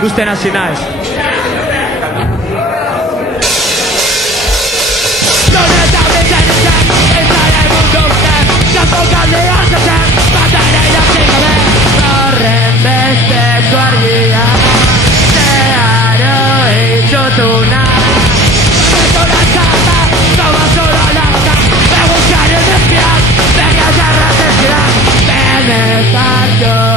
Gusten hasi naiz. Horren besteko argia zeharo itxotuna Zola txata, zoma zola lagota Egun txaren ezkiak, begia jarrat ezkiak Benetan jo